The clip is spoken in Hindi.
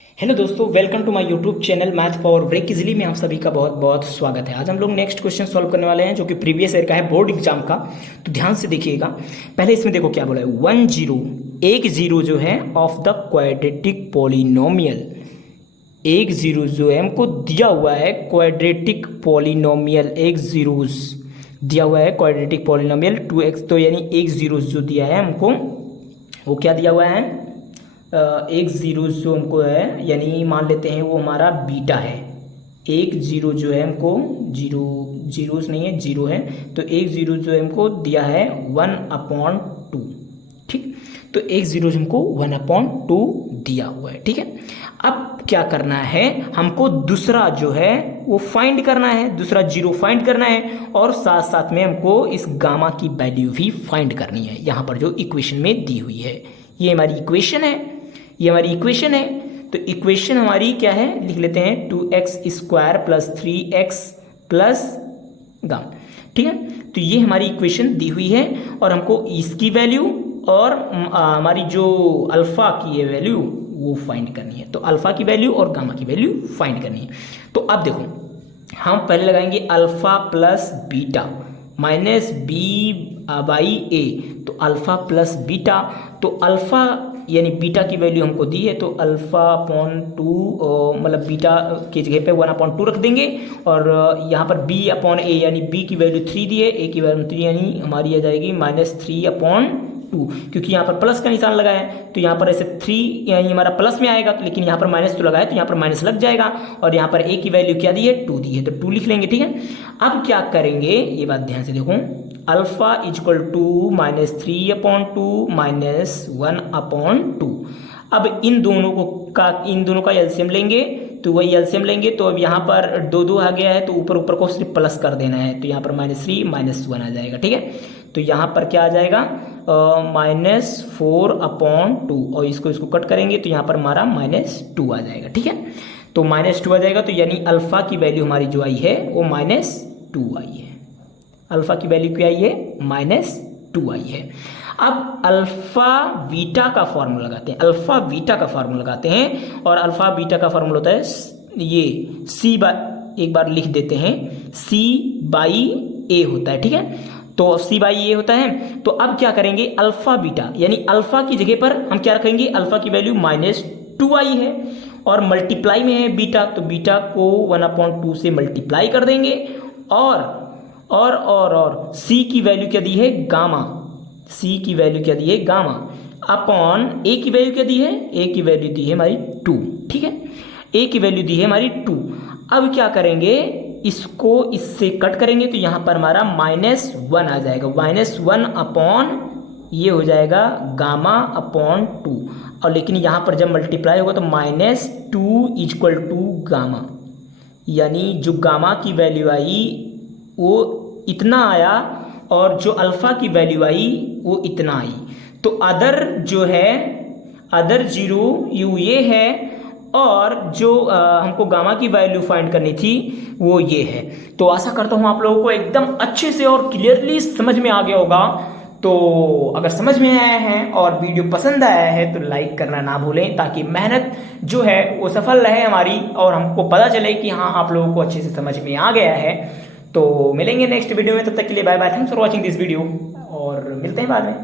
हेलो दोस्तों, welcome to my YouTube channel Math Power Break Easily में आप सभी का बहुत बहुत स्वागत है। आज हम लोग नेक्स्ट क्वेश्चन सॉल्व करने वाले हैं जो कि प्रीवियस ईयर का है बोर्ड एग्जाम का। तो ध्यान से देखिएगा। पहले इसमें देखो क्या बोला है, 1 0 जो है ऑफ द क्वाड्रेटिक पॉलिनोमियल। 1 0 जो है हमको दिया हुआ है क्वाड्रेटिक पॉलिनोमियल, 1 0 दिया हुआ है क्वाड्रेटिक पॉलिनोमियल 2x। तो यानी 1 0 जो दिया है हमको, वो क्या दिया हुआ है, 1 0 जो हमको है, यानी मान लेते हैं वो हमारा बीटा है। 1 0 जो है हमको, जीरो जीरोस नहीं है, जीरो है। तो 1 0 जो है हमको दिया है 1/2। ठीक, तो 1 0 हमको 1/2 दिया हुआ है। ठीक है, अब क्या करना है, हमको दूसरा जो है वो फाइंड करना है, दूसरा जीरो फाइंड करना है, और साथ साथ में हमको इस गामा की वैल्यू भी फाइंड करनी है, यहाँ पर जो इक्वेशन में दी हुई है। ये हमारी इक्वेशन है, ये हमारी इक्वेशन है। तो इक्वेशन हमारी क्या है, लिख लेते हैं 2x² + 3x प्लस गामा। ठीक है, तो ये हमारी इक्वेशन दी हुई है और हमको इसकी वैल्यू और हमारी जो अल्फा की ये वैल्यू वो फाइंड करनी है। तो अल्फा की वैल्यू और गामा की वैल्यू फाइंड करनी है। तो अब देखो, हम पहले लगाएंगे alpha plus beta minus b/a। तो अल्फा प्लस बीटा, तो अल्फा यानी बीटा की वैल्यू हमको दी है, तो अल्फा/2 मतलब बीटा की जगह पे 1/2 रख देंगे। और यहाँ पर b/a यानी b की वैल्यू 3 दी है, a की वैल्यू 3, यानी हमारी आ जाएगी -3/2, क्योंकि यहाँ पर प्लस का निशान लगा है। तो यहाँ पर ऐसे 3 यानी हमारा प्लस में आएगा, लेकिन यहाँ पर माइनस तो लगा है तो यहाँ पर माइनस लग जाएगा। और यहाँ पर a की वैल्यू क्या दी है, 2 दी है, तो 2 लिख लेंगे। ठीक है, अब क्या करेंगे, ये बात ध्यान से देखो, अल्फा इक्वल टू -3/2 -1/2। अब इन दोनों का एलसीएम लेंगे, तो वही एलसीएम लेंगे। तो अब यहाँ पर 2 2 आ गया है, तो ऊपर ऊपर को सिर्फ प्लस कर देना है। तो यहाँ पर -3 -1 आ जाएगा। ठीक है, तो यहाँ पर क्या आ जाएगा, -4/2, और इसको कट करेंगे तो यहाँ पर हमारा -2 आ जाएगा। ठीक है, तो -2 आ जाएगा, तो यानी अल्फा की वैल्यू हमारी जो आई है वो -2 आई है। अल्फा की वैल्यू क्या आई है, -2 आई है। अब अल्फा बीटा का फॉर्मूला लगाते हैं, अल्फा बीटा का फॉर्मूला लगाते हैं। और अल्फा बीटा का फॉर्मूला होता है ये एक बार लिख देते हैं, C/A होता है। ठीक है, तो C/A होता है। तो अब क्या करेंगे, अल्फा बीटा यानी अल्फा की जगह पर हम क्या रखेंगे, अल्फा की वैल्यू -2 आई है और मल्टीप्लाई में है बीटा, तो बीटा को 1/2 से मल्टीप्लाई कर देंगे। और C की वैल्यू क्या दी है, गामा। C की वैल्यू क्या दी है, गामा, अपॉन A की वैल्यू क्या दी है, A की वैल्यू दी है हमारी 2। ठीक है, A की वैल्यू दी है हमारी 2। अब क्या करेंगे, इसको इससे कट करेंगे, तो यहाँ पर हमारा -1 आ जाएगा, -1 अपॉन ये हो जाएगा गामा/2। और लेकिन यहाँ पर जब मल्टीप्लाई होगा तो -2 = गामा, यानी जो गामा की वैल्यू आई वो इतना आया और जो अल्फा की वैल्यू आई वो इतना आई। तो अदर जो है, अदर जीरो ये है, और जो हमको गामा की वैल्यू फाइंड करनी थी वो ये है। तो आशा करता हूँ आप लोगों को एकदम अच्छे से और क्लियरली समझ में आ गया होगा। तो अगर समझ में आया है और वीडियो पसंद आया है तो लाइक करना ना भूलें, ताकि मेहनत जो है वो सफल रहे हमारी, और हमको पता चले कि हाँ आप लोगों को अच्छे से समझ में आ गया है। तो मिलेंगे नेक्स्ट वीडियो में, तब तक के लिए bye bye, thanks for watching this video, और मिलते हैं बाद में।